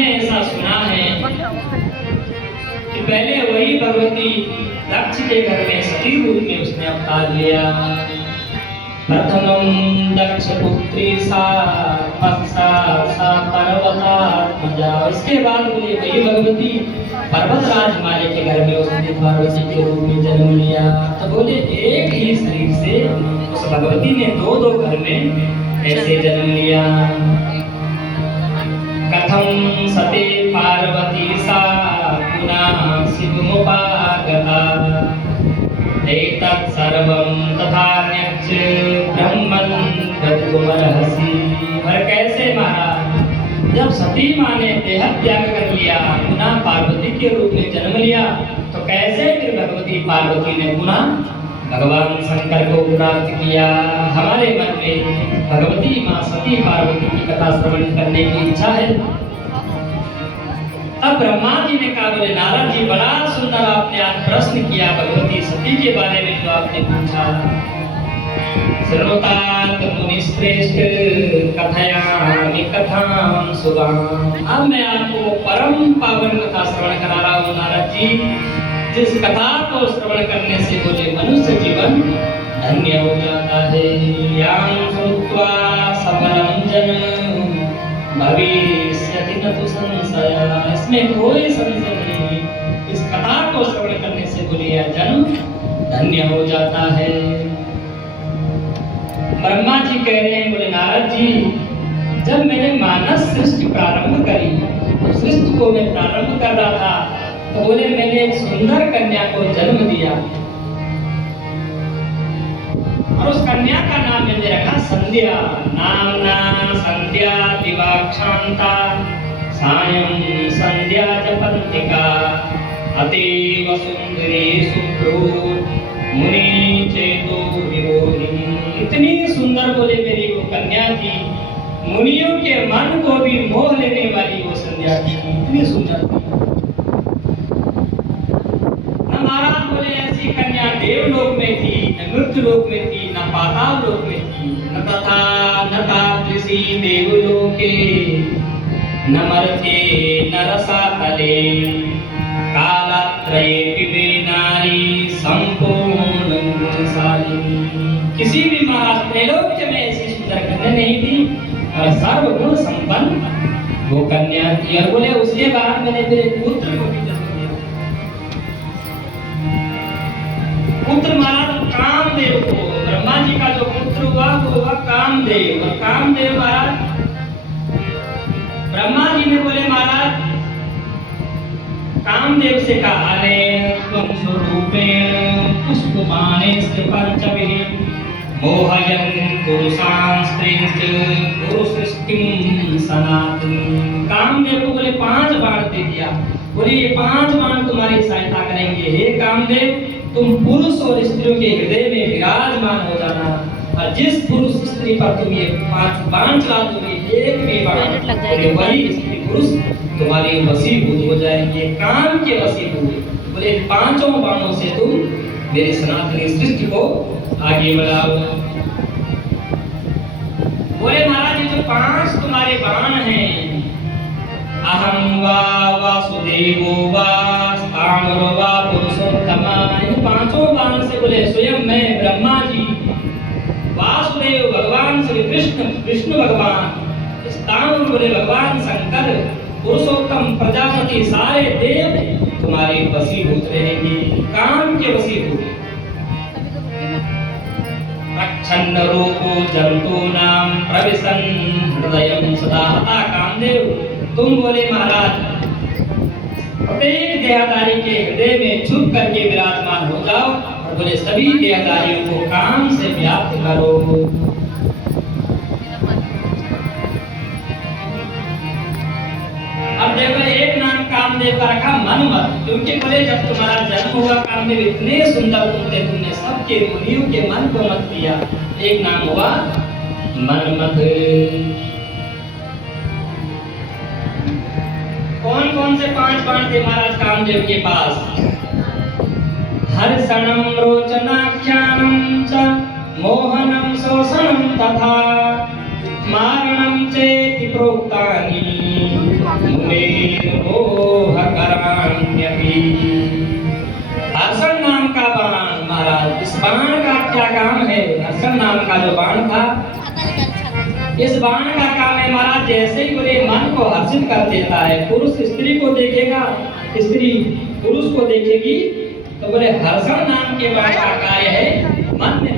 हमने ऐसा सुना है कि पहले वही भगवती दक्ष के घर में सती रूप में उसने अवतार लिया। प्रथमं दक्ष पुत्री सा पर्वतात्मजा। इसके बाद बोले वही भगवती पर्वतराज हिमालय के घर में उसने पार्वती के रूप में जन्म लिया। तो बोले एक ही शरीर से उस भगवती ने दो दो घर में ऐसे जन्म लिया। कथम सते पार्वती सा पुनः शिवमुपागता एतत् सर्वं तथान्यच्च ब्रह्मन् गतुमर्हसि। और कैसे महाराज जब सती माँ ने देह त्याग कर लिया, पुनः पार्वती के रूप में जन्म लिया, तो कैसे फिर भगवती पार्वती ने पुनः भगवान शंकर को प्राप्त किया। हमारे मन में भगवती माँ सती पार्वती की कथा श्रवण करने की इच्छा है। अब ब्रह्मा जी ने कहा, बोले नारद जी बड़ा सुंदर आपने आज प्रश्न किया भगवती सती के बारे में जो आपने पूछा। श्रोतात मुनिश्रेष्ठ कथयामि कथां शुभां। अब मैं आपको परम पावन कथा श्रवण करा रहा हूँ नारद जी, जिस कथा को श्रवण करने से बोले मनुष्य जीवन धन्य हो जाता है। यां श्रुत्वा सफलं जन्म भविष्यति न तु संशय। इसमें कोई संशय नहीं, इस कथा को श्रवण करने से बोले यह जन्म धन्य हो जाता है। ब्रह्मा जी कह रहे हैं, बोले नारद जी जब मैंने मानस सृष्टि प्रारंभ करी, तो सृष्टि को मैं प्रारंभ कर रहा था, तो बोले मैंने एक सुंदर कन्या को जन्म दिया और उस कन्या का नाम मैंने रखा संध्या। नामना संध्या दिवाक्षांता सायं संध्या जपंतिका अतीव सुंदरी सुप्रोत मुनि चेतो विरोहिणी। इतनी सुंदर बोले मेरी वो कन्या थी, मुनियों के मन को भी मोह लेने वाली वो संध्या थी, इतनी सुंदर थी। न महाराज बोले ऐसी कन्या देवलोक में थी, न मृत्युलोक में थी, न पाताल लोक में थी, न तथा न तादृशी देवलोके न मर्त्ये न रसातले कालत्रये पिबे नारी संपूर्ण गुणशालिनी। किसी भी महाराज त्रैलोक्य में ऐसी सुंदर कन्या नहीं थी और सर्वगुण संपन्न वो कन्या थी। और बोले उसके बाद मैंने फिर एक पुत्र को भी जन्म दिया। पुत्र महाराज कामदेव को, ब्रह्मा जी का जो पुत्र हुआ वो हुआ कामदेव। और कामदेव महाराज ब्रह्मा जी ने बोले महाराज कामदेव से कहा त्वं स्वरूपेण पुष्पमानेस्य पंचभिः मोहयन् पुरुषांस्त्रिंश्च पुरुषसृष्टिं सनातनीं। कामदेव को बोले 5 बाण दे दिया, बोले ये 5 बाण तुम्हारी सहायता करेंगे। हे कामदेव तुम पुरुष और स्त्रियों के हृदय में विराजमान हो जाना, और जिस पुरुष स्त्री पर तुम ये 5 बाण चला दोगे, एक भी बाण वही स्त्री पुरुष तुम्हारी वशीभूत हो जाएंगे, काम के वशीभूत। बोले 5 बाणों से तुम मेरी सनातनी सृष्टि को आगे बढ़ाओ। बोले महाराज ये जो 5 तुम्हारे बाण हैं, अहं वा वासुदेवो वा स्थाणुरो वा पुरुषोत्तमा, इन 5 बाण से बोले स्वयं मैं ब्रह्मा जी, वासुदेव भगवान श्री कृष्ण विष्णु भगवान, स्थाणु बोले भगवान शंकर, पुरुषोत्तम प्रजापति सारे देव तुम्हारे वशीभूत रहेंगे, काम के वशीभूत। रक्षन्न रूपो जंतूनां प्रविशन् हृदयं सदा हता। कामदेव तुम बोले महाराज प्रत्येक देहधारी के हृदय में छुप करके विराजमान हो जाओ, और बोले सभी देहधारियों को काम से व्याप्त करो। अब देखो एक नाम कामदेव का रखा मनमत, क्योंकि बोले जब तुम्हारा जन्म हुआ कामदेव इतने सुंदर तुम थे, तुमने सबके मुनियों के मन को मत दिया, एक नाम हुआ मनमत। कौन कौन से 5 बाण थे महाराज कामदेव के पास? हर्षणं रोचनाख्यानं च मोहनं शोषणं तथा मारणं चेति प्रोक्तानि मुने मोहकराण्यपि। हर्षण नाम का बाण महाराज, इस बाण का क्या काम है? हर्षण नाम का जो बाण था, इस बाण का काम है महाराज, जैसे ही बोले मन को हर्षित कर देता है। पुरुष स्त्री को देखेगा, स्त्री पुरुष को देखेगी, तो बोले हर्षण नाम के बाण का कार्य है मन में